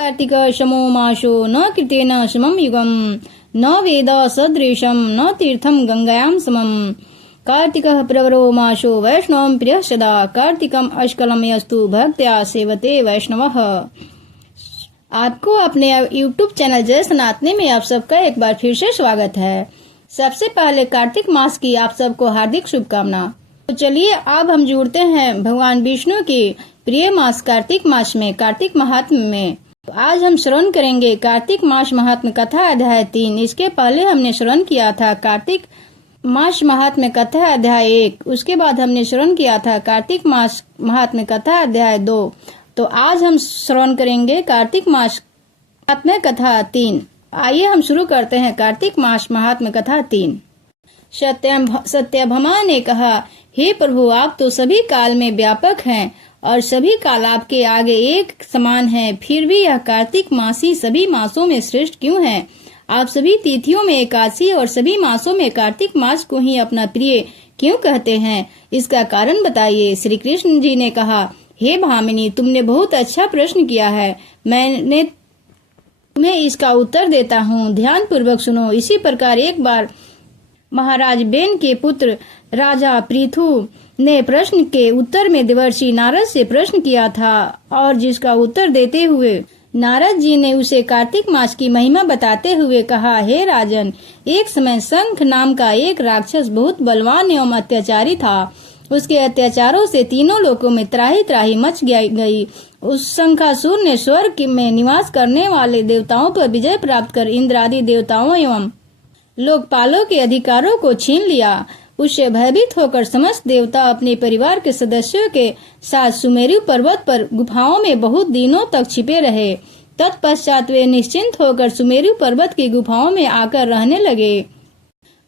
कार्तिक शमो मासो न कृतेन समम युगम न वेद सदृशम न तीर्थम गंगायाम समम। कार्तिकः प्रवरो मासो वैष्णवं प्रियः सदा कार्तिकम अष्कलम यस्तु भक्त्या सेवते वैष्णवः। आपको अपने YouTube चैनल जय सनातनी में आप सबका एक बार फिर से स्वागत है। सबसे पहले कार्तिक मास की आप सबको हार्दिक शुभकामना। तो चलिए अब हम जुड़ते हैं भगवान विष्णु की प्रिय मास कार्तिक मास में, कार्तिक महात्म्य में। तो आज हम श्रवण करेंगे कार्तिक मास महात्म्य कथा अध्याय 3। इसके पहले हमने श्रवण किया था कार्तिक मास महात्म्य कथा अध्याय 1। उसके बाद हमने श्रवण किया था कार्तिक मास महात्म्य कथा अध्याय 2। तो आज हम श्रवण करेंगे कार्तिक मास महात्म्य कथा 3। आइए हम शुरू करते हैं कार्तिक मास महात्म्य कथा 3। सत्यभामा ने कहा, हे प्रभु, आप तो सभी काल में व्यापक हैं और सभी काल आपके आगे एक समान है, फिर भी यह कार्तिक मास ही सभी मासों में श्रेष्ठ क्यों है? आप सभी तिथियों में एकादशी और सभी मासों में कार्तिक मास को ही अपना प्रिय क्यों कहते हैं? इसका कारण बताइए। श्री कृष्ण जी ने कहा, हे भामिनी, तुमने बहुत अच्छा प्रश्न किया है। मैंने तुम्हें इसका उत्तर देता हूँ, ध्यान पूर्वक सुनो। इसी प्रकार एक बार महाराज बेन के पुत्र राजा पृथु ने प्रश्न के उत्तर में देवर्षि नारद से प्रश्न किया था और जिसका उत्तर देते हुए नारद जी ने उसे कार्तिक मास की महिमा बताते हुए कहा, हे राजन, एक समय शंख नाम का एक राक्षस बहुत बलवान एवं अत्याचारी था। उसके अत्याचारों से तीनों लोकों में त्राही त्राही मच गई। उस शंखासुर ने स्वर्ग में निवास करने वाले देवताओं पर विजय प्राप्त कर इंद्र आदि देवताओं एवं लोकपालों के अधिकारों को छीन लिया। उससे भयभीत होकर समस्त देवता अपने परिवार के सदस्यों के साथ सुमेरु पर्वत पर गुफाओं में बहुत दिनों तक छिपे रहे। तत्पश्चात वे निश्चिंत होकर सुमेरु पर्वत की गुफाओं में आकर रहने लगे।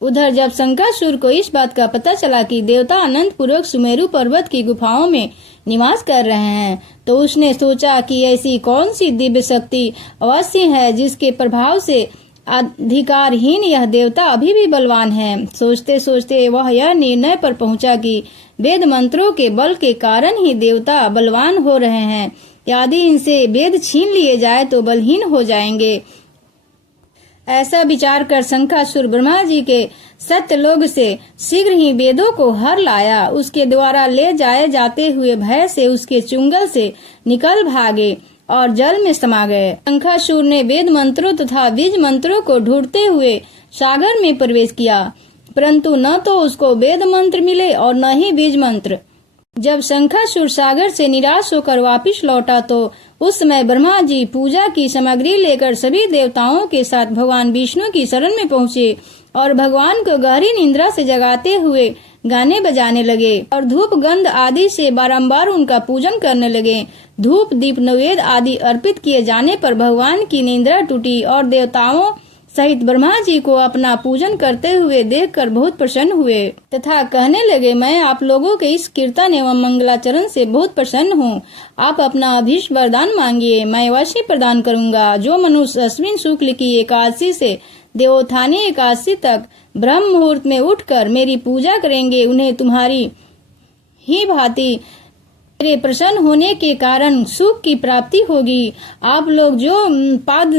उधर जब शंखासुर को इस बात का पता चला कि देवता अनंत पूर्वक सुमेरु पर्वत की गुफाओं में निवास कर रहे हैं, तो उसने सोचा कि ऐसी कौन सी दिव्य शक्ति अवश्य है जिसके प्रभाव से अधिकारहीन यह देवता अभी भी बलवान है। सोचते सोचते वह यह निर्णय पर पहुंचा कि वेद मंत्रों के बल के कारण ही देवता बलवान हो रहे हैं। यदि इनसे वेद छीन लिए जाए तो बलहीन हो जाएंगे। ऐसा विचार कर शंखासुर ब्रह्मा जी के सत्यलोक से शीघ्र ही वेदों को हर लाया। उसके द्वारा ले जाए जाते हुए भय से उसके चुंगल से निकल भागे और जल में समा गए। शंखासुर ने वेद मंत्रों तथा बीज मंत्रों को ढूंढते हुए सागर में प्रवेश किया, परंतु न तो उसको वेद मंत्र मिले और न ही बीज मंत्र। जब शंखासुर सागर से निराश होकर वापस लौटा तो उस समय ब्रह्मा जी पूजा की सामग्री लेकर सभी देवताओं के साथ भगवान विष्णु की शरण में पहुँचे और भगवान को गहरी निद्रा से जगाते हुए गाने बजाने लगे और धूप गंध आदि से बारंबार उनका पूजन करने लगे। धूप दीप नैवेद्य आदि अर्पित किए जाने पर भगवान की निद्रा टूटी और देवताओं सहित ब्रह्मा जी को अपना पूजन करते हुए देखकर बहुत प्रसन्न हुए तथा कहने लगे, मैं आप लोगों के इस कीर्तन एवं मंगलाचरण से बहुत प्रसन्न हूँ। आप अपना अभीष्ट वरदान मांगिए, मैं अवश्य प्रदान करूँगा। जो मनुष्य अश्विन शुक्ल की एकादशी से देवोत्थानी एकादशी तक ब्रह्म मुहूर्त में उठकर मेरी पूजा करेंगे, उन्हें तुम्हारी ही भांति मेरे प्रसन्न होने के कारण सुख की प्राप्ति होगी। आप लोग जो पाद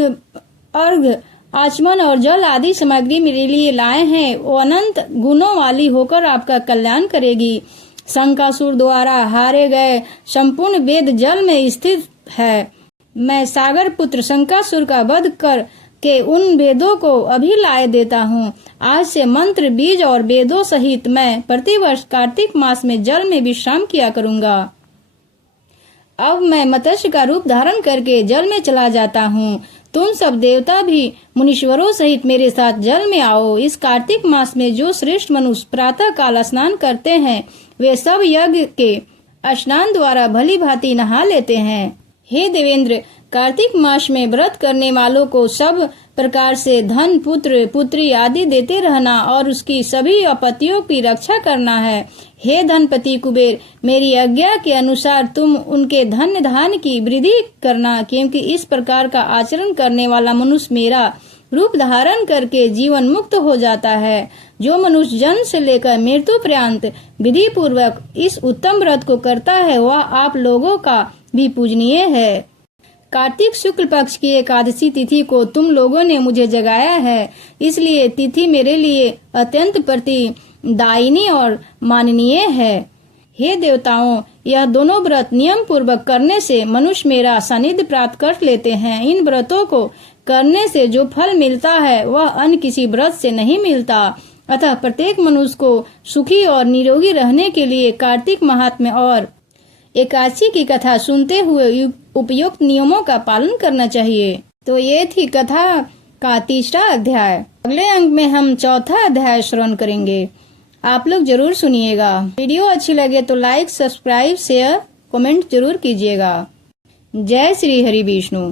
अर्घ आचमन और जल आदि सामग्री मेरे लिए लाए हैं, वो अनंत गुणों वाली होकर आपका कल्याण करेगी। शंखासुर द्वारा हारे गए संपूर्ण वेद जल में स्थित है। मैं सागर पुत्र शंखासुर का वध कर के उन वेदों को अभी लाए देता हूँ। आज से मंत्र बीज और वेदों सहित मैं प्रतिवर्ष कार्तिक मास में जल में विश्राम किया करूँगा। अब मैं मत्स्य का रूप धारण करके जल में चला जाता हूँ। तुम सब देवता भी मुनीश्वरों सहित मेरे साथ जल में आओ। इस कार्तिक मास में जो श्रेष्ठ मनुष्य प्रातः काल स्नान करते हैं, वे सब यज्ञ के स्नान द्वारा भली भांति नहा लेते हैं। हे देवेंद्र, कार्तिक मास में व्रत करने वालों को सब प्रकार से धन, पुत्र पुत्री आदि देते रहना और उसकी सभी आपत्तियों की रक्षा करना है। हे धनपति कुबेर, मेरी आज्ञा के अनुसार तुम उनके धन धान की वृद्धि करना, क्योंकि इस प्रकार का आचरण करने वाला मनुष्य मेरा रूप धारण करके जीवन मुक्त हो जाता है। जो मनुष्य जन्म से लेकर मृत्यु पर्यंत विधि पूर्वक इस उत्तम व्रत को करता है, वह आप लोगों का भी पूजनीय है। कार्तिक शुक्ल पक्ष की एकादशी तिथि को तुम लोगों ने मुझे जगाया है, इसलिए तिथि मेरे लिए अत्यंत प्रतिदायिनी और माननीय है। हे देवताओं, यह दोनों व्रत नियम पूर्वक करने से मनुष्य मेरा सानिध्य प्राप्त कर लेते हैं। इन व्रतों को करने से जो फल मिलता है वह अन्य किसी व्रत से नहीं मिलता। अतः प्रत्येक मनुष्य को सुखी और निरोगी रहने के लिए कार्तिक महात्म्य और एकादशी की कथा सुनते हुए उपयुक्त नियमों का पालन करना चाहिए। तो ये थी कथा का 3रा अध्याय। अगले अंक में हम 4था अध्याय श्रवण करेंगे। आप लोग जरूर सुनिएगा। वीडियो अच्छी लगे तो लाइक, सब्सक्राइब, शेयर, कमेंट जरूर कीजिएगा। जय श्री हरि विष्णु।